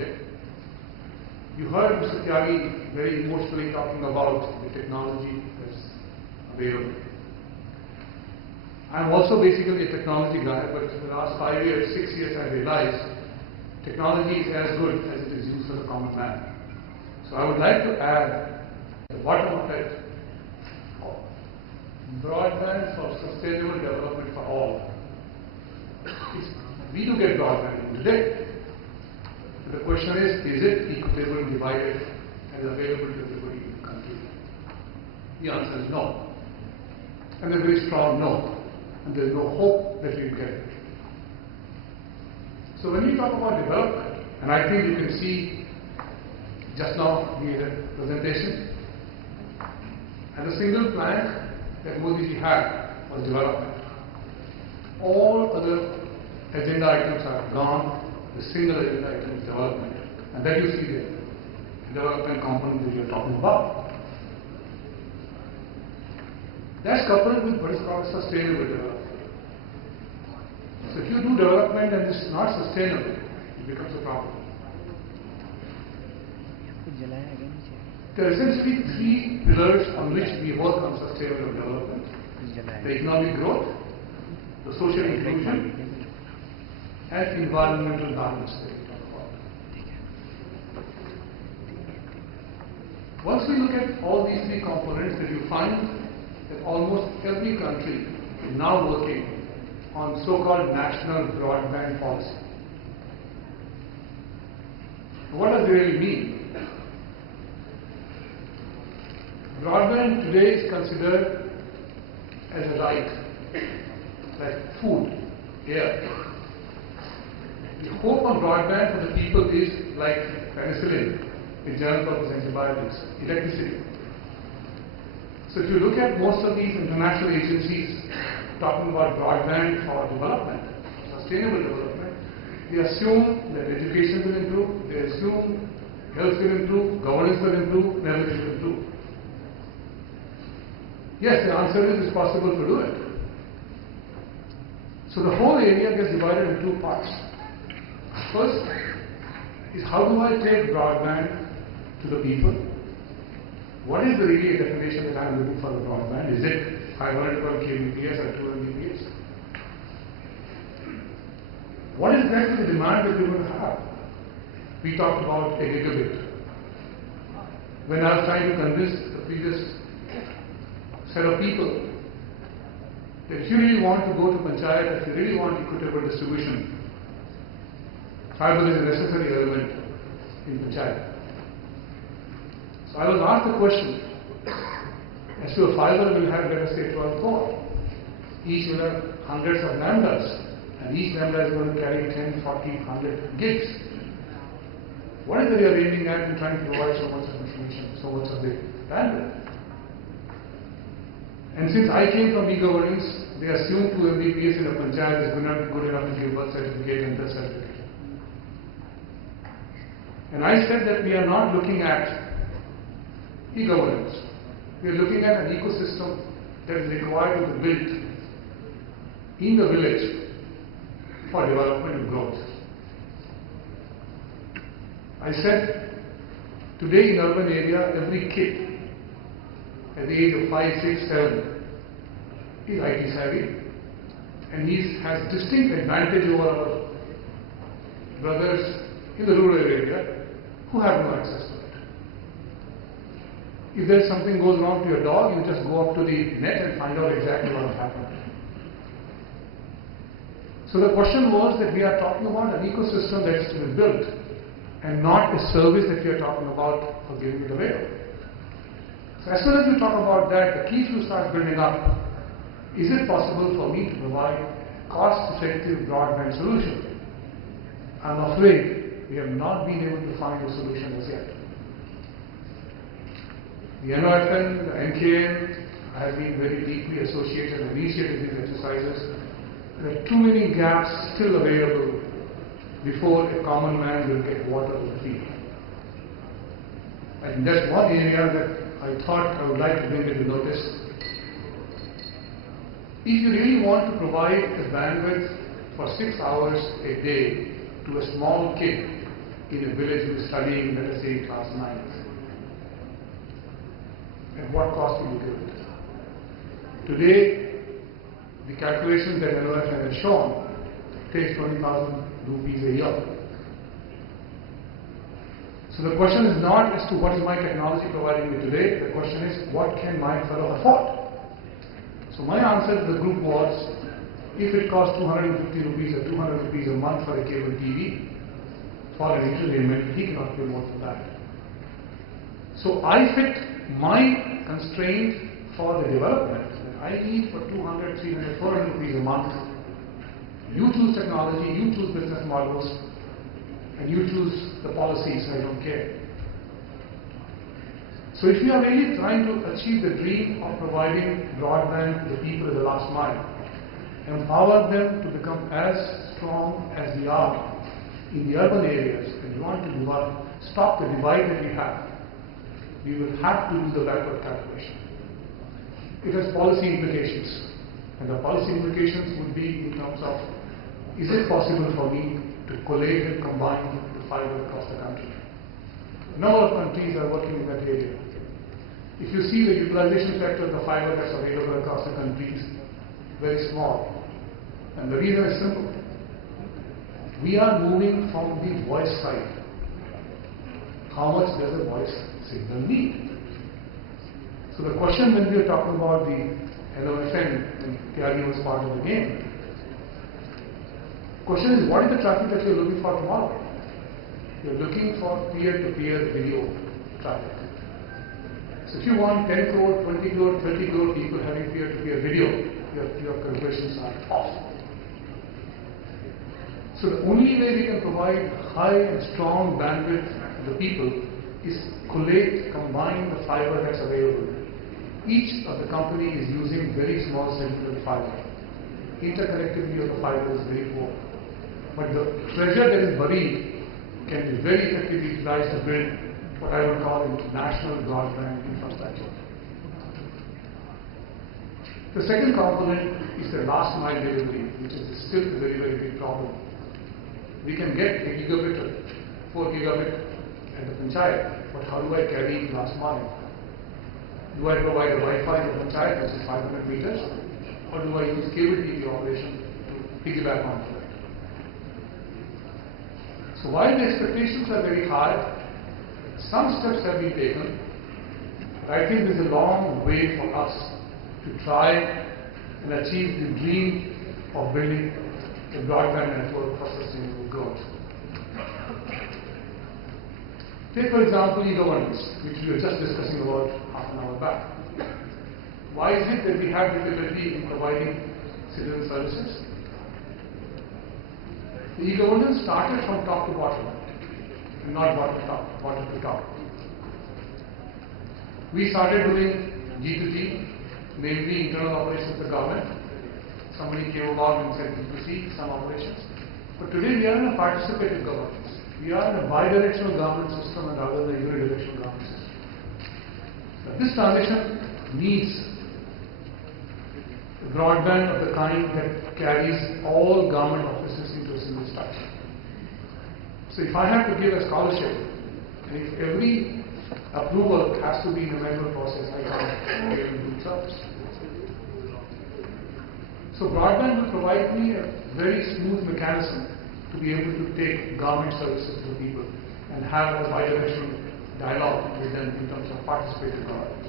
subject. You heard Mr. Tyagi very emotionally talking about the technology that's available. I'm also basically a technology guy, but in the last 5 years, 6 years, I realized technology is as good as it is used for the common man. So I would like to add at the bottom of it, broadband for sustainable development for all. We do get broadband today. The question is it equitable, divided, and available to everybody in the country? The answer is no. And a very strong no. And there is no hope that we will get it. So when we talk about development, and I think you can see just now we had a presentation, and the single plank that Modi ji had was development. All other agenda items are gone. The single agenda item is development. And that you see there, the development component that you are talking about. That's coupled with what is called sustainable development. So if you do development and it's not sustainable, it becomes a problem. There are essentially three pillars on which we work on sustainable development: the economic growth, the social inclusion, and environmental balance that we talk about. Once we look at all these three components, then you find that almost every country is now working on so-called national broadband policy. What does it really mean? Broadband today is considered as a right, like food, air. The hope on broadband for the people is like penicillin, the general purpose antibiotics, electricity. So if you look at most of these international agencies talking about broadband for development, sustainable development, they assume that education will improve, they assume health will improve, governance will improve, and everything will improve. Yes, the answer is it's possible to do it. So the whole area gets divided in two parts. First is, how do I take broadband to the people? What is the really definition that I am looking for the broadband? Is it 512 kbps or 2 Mbps? What is exactly the demand that we will have? We talked about a gigabit. When I was trying to convince the previous set of people that if you really want to go to panchayat, if you really want equitable distribution, fiber is a necessary element in panchayat. So I was asked the question, as to a fiber will have, let us say, 12 core. Each will have hundreds of lambdas, and each lambda is going to carry 10, 40, 100 gigs. What is it they are aiming at in trying to provide so much of information, so much of the bandwidth? And since I came from e-governance, they assumed 2 Mbps in a panchayat is good enough to give birth certificate and death certificate. And I said that we are not looking at e-governance. We are looking at an ecosystem that is required to be built in the village for development and growth. I said, today in urban area, every kid at the age of 5, 6, 7 is IT savvy, and he has distinct advantage over our brothers in the rural area who have no access to it. If there is something goes wrong to your dog, you just go up to the net and find out exactly what has happened. So the question was that we are talking about an ecosystem that is to be built and not a service that we are talking about for giving it away. So as soon as you talk about that, the key issue starts building up. Is it possible for me to provide cost-effective broadband solution? I'm afraid we have not been able to find a solution as yet. The NOFN, the NKN have been very deeply associated and initiated these exercises. There are too many gaps still available before a common man will get water to the field. I think that's one area that I thought I would like to bring into notice. If you really want to provide a bandwidth for 6 hours a day to a small kid in a village who is studying, let us say, class 9? At what cost will you give it? Today, the calculations that NeGP has shown takes 20,000 rupees a year. So the question is not as to what is my technology providing me today, the question is what can my fellow afford? So my answer to the group was, if it costs 250 rupees or 200 rupees a month for a cable TV, for an entertainment, he cannot pay more than that. So I fit my constraint for the development that I need for 200, 300, 400 rupees a month. You choose technology, you choose business models, and you choose the policies, I don't care. So if you are really trying to achieve the dream of providing broadband to the people of the last mile, empower them to become as strong as we are in the urban areas, and you want to stop the divide that we have, we will have to do the backward calculation. It has policy implications, and the policy implications would be in terms of, is it possible for me to collate and combine the fiber across the country? A number of countries are working in that area. If you see the utilization factor of the fiber that's available across the country is very small. And the reason is simple. We are moving from the voice side. How much does a voice signal need? So the question when we are talking about the LOFN, and Tyagi was part of the game, question is, what is the traffic that you're looking for tomorrow? You're looking for peer-to-peer video traffic. So if you want 10 crore, 20 crore, 30 crore people having peer-to-peer video, your calculations are off. So the only way we can provide high and strong bandwidth to the people is collate, combine the fiber that's available. Each of the company is using very small segment of fiber. Interconnectivity of the fiber is very poor. But the treasure that is buried can be very effectively utilized to build what I would call international broadband infrastructure. The second component is the last mile delivery, which is still a very, very big problem. We can get a gigabit or 4 gigabit at the panchayat, but how do I carry last mile? Do I provide the Wi-Fi at the panchayat, which is 500 meters, or do I use cable TV operation to piggyback onto it? So while the expectations are very high, some steps have been taken. I think there's a long way for us to try and achieve the dream of building a broadband network for sustainable growth. Take for example e-governance, which we were just discussing about half an hour back. Why is it that we have difficulty in providing citizen services? The e-governance started from top to bottom, and not bottom to top. We started doing G2G, namely internal operations of the government. Somebody came about and said G2C, some operations. But today we are in a participative governance. We are in a bi-directional government system and rather than a unidirectional government system. But this transition needs broadband of the kind that carries all government offices into a single structure. So if I have to give a scholarship, and if every approval has to be in a manual process, I can't give good service. So broadband will provide me a very smooth mechanism to be able to take government services to people and have a bi-directional dialogue with them in terms of participative governance.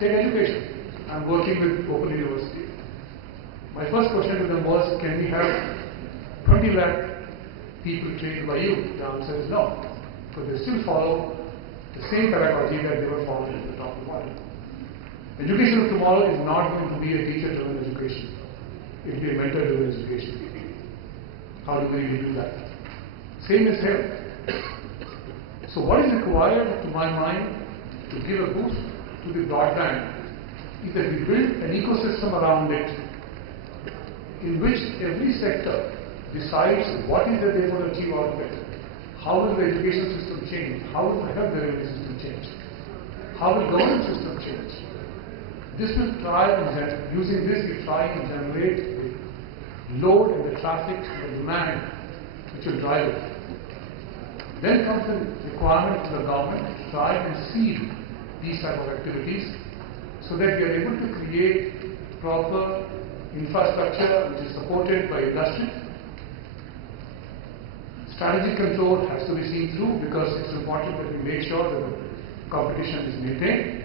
Take education. I'm working with Open University. My first question to them was, can we have 20 lakh people trained by you? The answer is no, because they still follow the same pedagogy that they were following at the top of the world. Education of tomorrow is not going to be a teacher-driven education. It will be a mentor-driven education. How do we really do that? Same as health. So what is required, to my mind, to give a boost to the broadband is that we build an ecosystem around it in which every sector decides what is that they want to achieve out of it. How will the education system change? How will the health delivery system change? How will governance system change? This will try and using this we try and generate the load and the traffic and the demand which will drive it. Then comes the requirement for the government to try and seed these type of activities so that we are able to create proper infrastructure which is supported by industry. Strategic control has to be seen through because it's important that we make sure that the competition is maintained,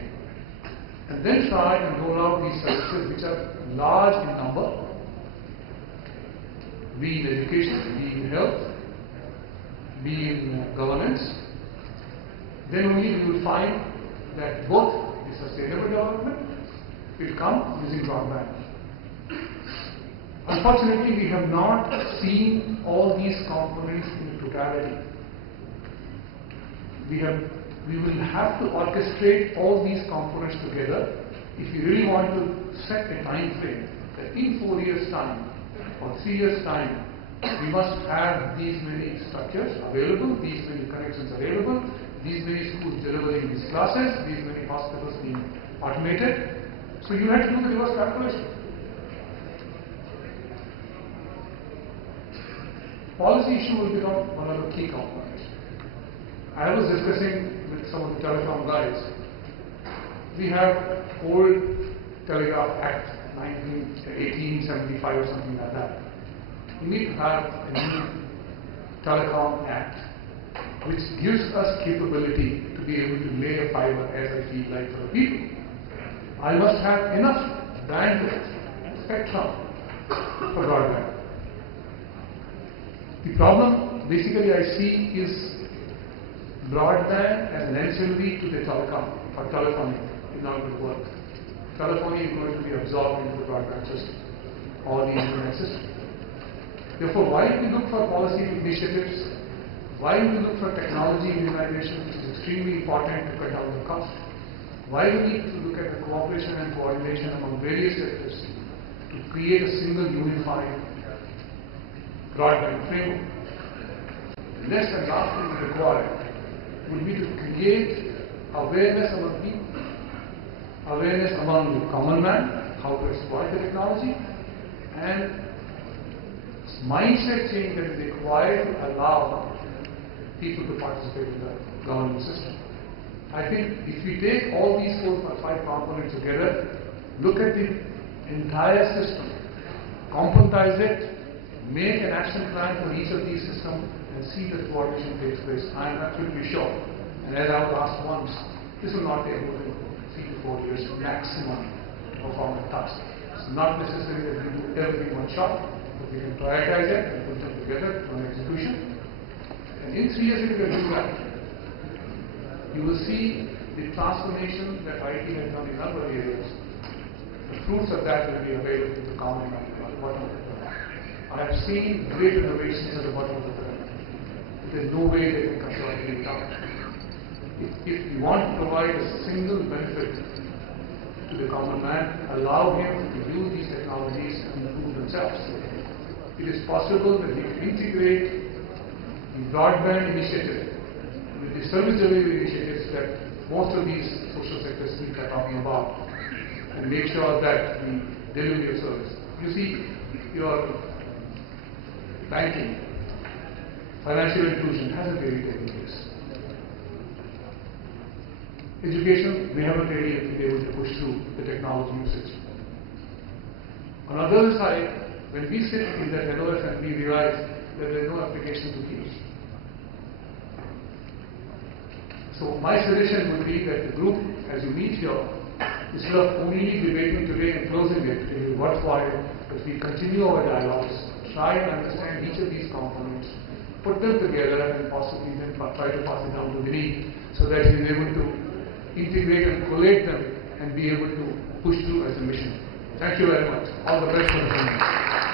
and then try and roll out these services which are large in number, be in education, be in health, be in governance. Then only we will find that both the sustainable development will come using broadband. Unfortunately, we have not seen all these components in totality. We will have to orchestrate all these components together if we really want to set a time frame that in 4 years' time or 3 years' time, we must have these many structures available, these many connections available, these many schools delivering these classes, these many hospitals being automated. So you have to do the reverse calculation. Policy issue will become one of the key components. I was discussing with some of the telecom guys. We have old Telegraph Act 1875 or something like that. We need to have a new Telecom Act which gives us capability to be able to lay a fiber as I feel like for the people. I must have enough bandwidth, spectrum for broadband. The problem basically I see is broadband as an ancillary to the telecom or telephony is not going to work. Telephony is going to be absorbed into the broadband system or the internet system. Therefore, why do we look for policy initiatives? Why do we look for technology utilization, which is extremely important to cut down the cost? Why do we need to look at the cooperation and coordination among various sectors to create a single unified broadband framework? The next and last thing we require would be to create awareness among people, awareness among the common man, how to exploit the technology, and mindset change that is required to allow people to participate in the government system. I think if we take all these 4 or 5 components together, look at the entire system, componentize it, make an action plan for each of these systems, and see that coordination takes place. I am absolutely sure, and as I was asked once, this will not take more than 3 to 4 years maximum of our task. It's not necessary that we do everything one shot, but we can prioritize it and put them together for an execution. And in 3 years, if we do that, you will see the transformation that IT has done in other areas. The fruits of that will be available to the common man at the bottom of the pyramid. I have seen great innovations at the bottom of the pyramid. There is no way they can control it down. If you want to provide a single benefit to the common man, allow him to use these technologies and improve themselves. It is possible that we can integrate the broadband initiative with the service delivery initiatives that most of these social sectors are talking about, and make sure that we deliver your service. You see, your banking, financial inclusion hasn't really taken place. Education, we haven't really been able to push through the technology usage. On the other side, when we sit in that LOS and we realize that there is no application to use. So my suggestion would be that the group, as you meet here, instead of only debating today and closing it, it is worthwhile that we continue our dialogues, try and understand each of these components, put them together and possibly then try to pass it down to Vinny so that he is able to integrate and collate them and be able to push through as a mission. Thank you very much. All the best for the